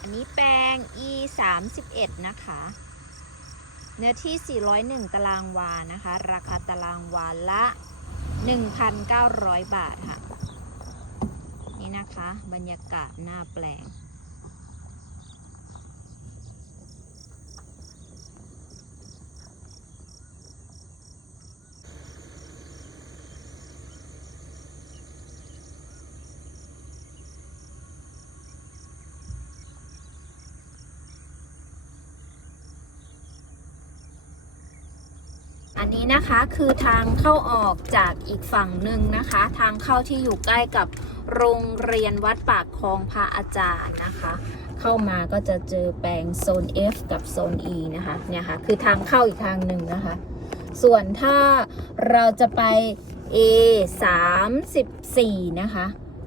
อันนี้แปลง e 3 1นะคะ เนื้อที่ 401 ตารางวา นะคะ ราคาตารางวาละ 1,900 บาทค่ะ นี่นะคะ บรรยากาศหน้าแปลง อันนี้นะคะคือทางเข้าออกจากอีกฝั่งหนึ่งนะคะ ทางเข้าที่อยู่ใกล้กับโรงเรียนวัดปากคลองพระอาจารย์นะคะ เข้ามาก็จะเจอแปลงโซน F กับโซน E นะคะเนี่ยค่ะคือทางเข้าอีกทางหนึ่งนะคะ ส่วนถ้าเราจะไป A 34นะคะ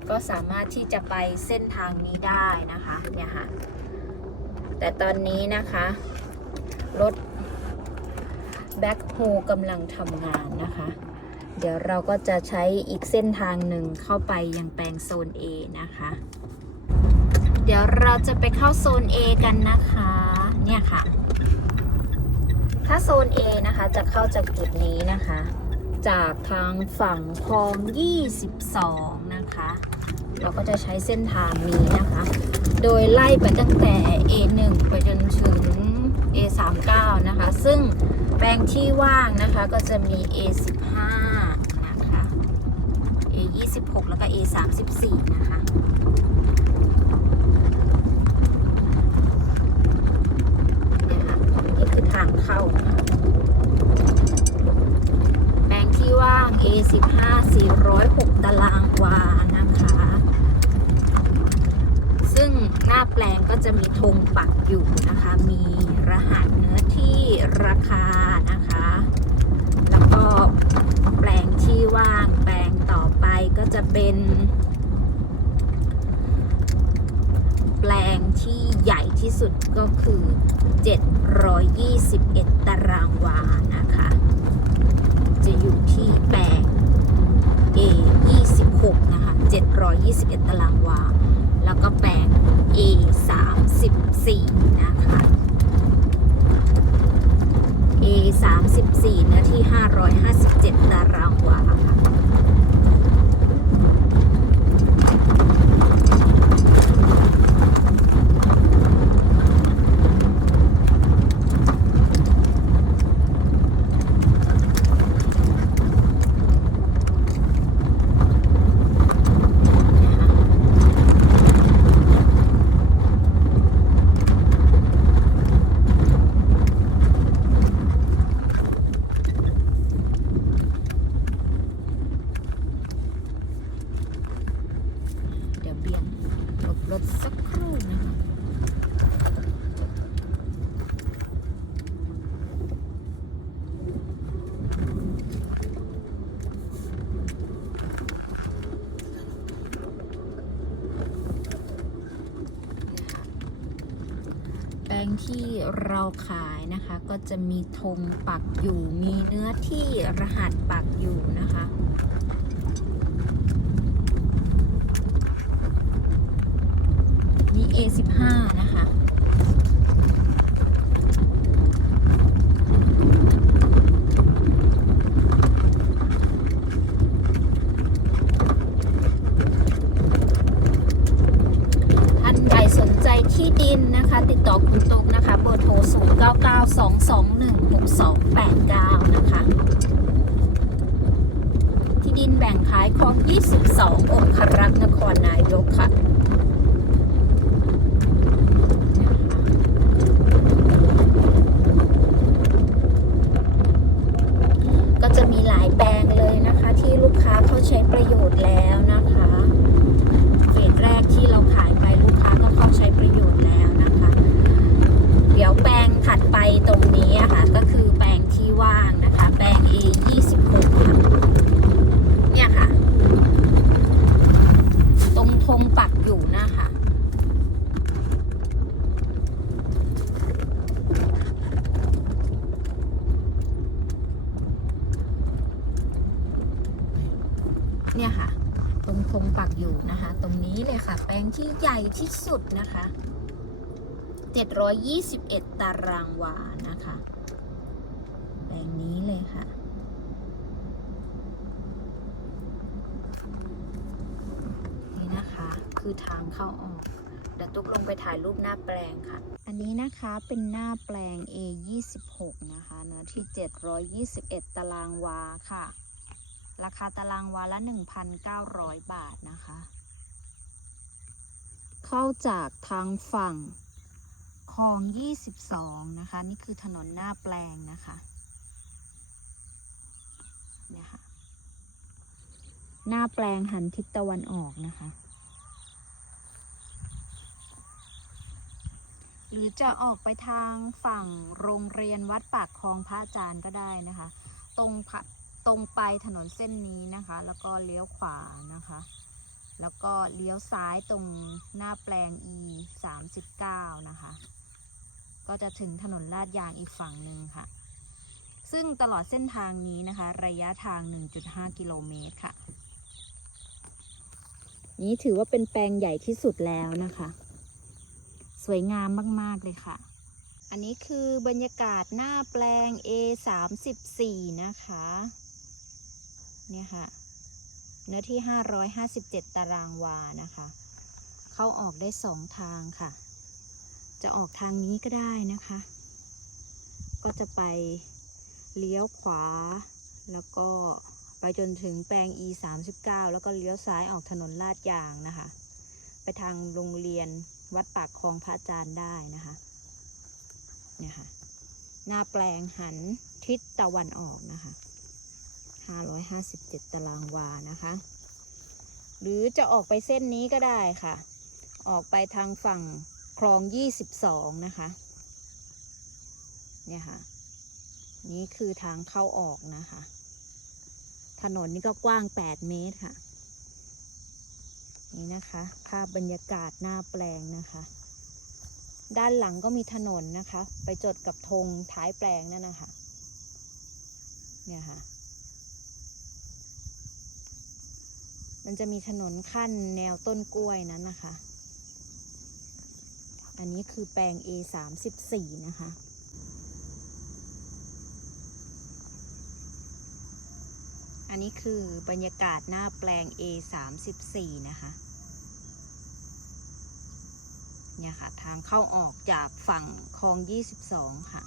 ก็สามารถที่จะไปเส้นทางนี้ได้นะคะเนี่ยค่ะแต่ตอนนี้นะคะ รถ แบ็คโฮกำลังทำงานนะคะ เดี๋ยวเราก็จะใช้อีกเส้นทางหนึ่งเข้าไปยังแปลงโซน A นะคะ เดี๋ยวเราจะไปเข้าโซน A กันนะคะ เนี่ยค่ะ ถ้าโซน A นะคะจะเข้าจากจุดนี้นะคะ จากทางฝั่งคลอง 22 นะคะ เราก็จะใช้เส้นทางนี้นะคะ โดยไล่ไปตั้งแต่ A1 ไปจนถึง A39 นะคะ ซึ่งแปลงที่ว่างนะคะก็จะมี A15 นะคะ A26 แล้วก็ A34 นะคะนี่ยค่ะนี่คือทางเข้า แปลงที่ว่าง A15 406 ตารางวานะคะ หน้าแปลงก็จะมีธงปักอยู่นะคะ มีรหัสเนื้อที่ราคานะคะ แล้วก็แปลงที่ว่างแปลงต่อไปก็จะเป็น แปลงที่ใหญ่ที่สุดก็คือ 721 ตารางวานะคะ จะอยู่ที่แปลง A 26 นะคะ 721 ตารางวา แล้วก็แปลง A 3 4 งที่เราขายนะคะ ก็จะมีธงปักอยู่ มีเนื้อที่รหัสปักอยู่นะคะมี A15 นะคะ ท่านใดสนใจที่ดินนะคะ ติดต่อคุณตุ๊กนะคะ เบอร์โทร 616289 นะคะ ที่ดินแบ่งขายของ22 องครักษ์นครนายกค่ะ ก็จะมีหลายแปลงเลยนะคะ ที่ลูกค้าเขาใช้ประโยชน์แล้วนะคะ เฟสแรกที่เราขายไปลูกค้าก็เข้าใช้ประโยชน์แล้วนะคะ เดี๋ยวแปลงถัดไปตรงนี้อะค่ะ ก็คือแปลงที่ว่างนะคะ แปลง A 26ค่ะ เนี่ยค่ะ ตรงธงปักอยู่นะคะ เนี่ยค่ะ ตรงธงปักอยู่นะคะ ตรงนี้เลยค่ะ แปลง ที่ใหญ่ที่สุดนะคะ 721 ตารางวานะคะ แปลงนี้เลยค่ะ นี่นะคะ คือทางเข้าออกเดี๋ยวตุ๊กลงไปถ่ายรูปหน้าแปลงค่ะ อันนี้นะคะเป็นหน้าแปลง A 26นะคะเนื้อที่ 721 ตารางวาค่ะ ราคาตารางวาละ 1,900 บาทนะคะ เข้าจากทางฝั่งคลอง 22 นะคะ นี่คือถนนหน้าแปลงนะคะเนี่ยค่ะหน้าแปลงหันทิศตะวันออกนะคะ หรือจะออกไปทางฝั่งโรงเรียนวัดปากคลองพระอาจารย์ก็ได้นะคะ ตรงตรงไปถนนเส้นนี้นะคะ แล้วก็เลี้ยวขวานะคะ แล้วก็เลี้ยวซ้ายตรงหน้าแปลง E 39นะคะ ก็จะถึงถนนลาดยางอีกฝั่งหนึ่งค่ะ ซึ่งตลอดเส้นทางนี้นะคะ ระยะทาง 1.5 กิโลเมตรค่ะ นี้ถือว่าเป็นแปลงใหญ่ที่สุดแล้วนะคะ สวยงามมาก ๆ เลยค่ะ อันนี้คือบรรยากาศหน้าแปลง A 3 4นะคะ เนี่ยค่ะ เนื้อที่ 557 ตารางวานะคะ เข้าออกได้สองทางค่ะ จะออกทางนี้ก็ได้นะคะ ก็จะไปเลี้ยวขวา แล้วก็ไปจนถึงแปลง E 39แล้วก็เลี้ยวซ้ายออกถนนลาดยางนะคะ ไปทางโรงเรียนวัดปากคลองพระอาจารย์ได้นะคะเนี่ยค่ะหน้าแปลงหันทิศตะวันออกนะคะ 557 ตารางวานะคะ หรือจะออกไปเส้นนี้ก็ได้ค่ะ ออกไปทางฝั่งคลอง 22 นะคะ เนี่ยค่ะ นี่คือทางเข้าออกนะคะ ถนนนี่ก็กว้าง 8 เมตรค่ะ นี่นะคะ ภาพบรรยากาศหน้าแปลงนะคะ ด้านหลังก็มีถนนนะคะ ไปจดกับธงท้ายแปลงนั่นนะคะ เนี่ยค่ะ มันจะมีถนนขั้นแนวต้นกล้วยนั้นนะคะ อันนี้คือแปลง A 3 4นะคะ อันนี้คือบรรยากาศหน้าแปลง A 3 4นะคะ เนี่ยค่ะ ทางเข้าออกจากฝั่งคลอง 22 ค่ะ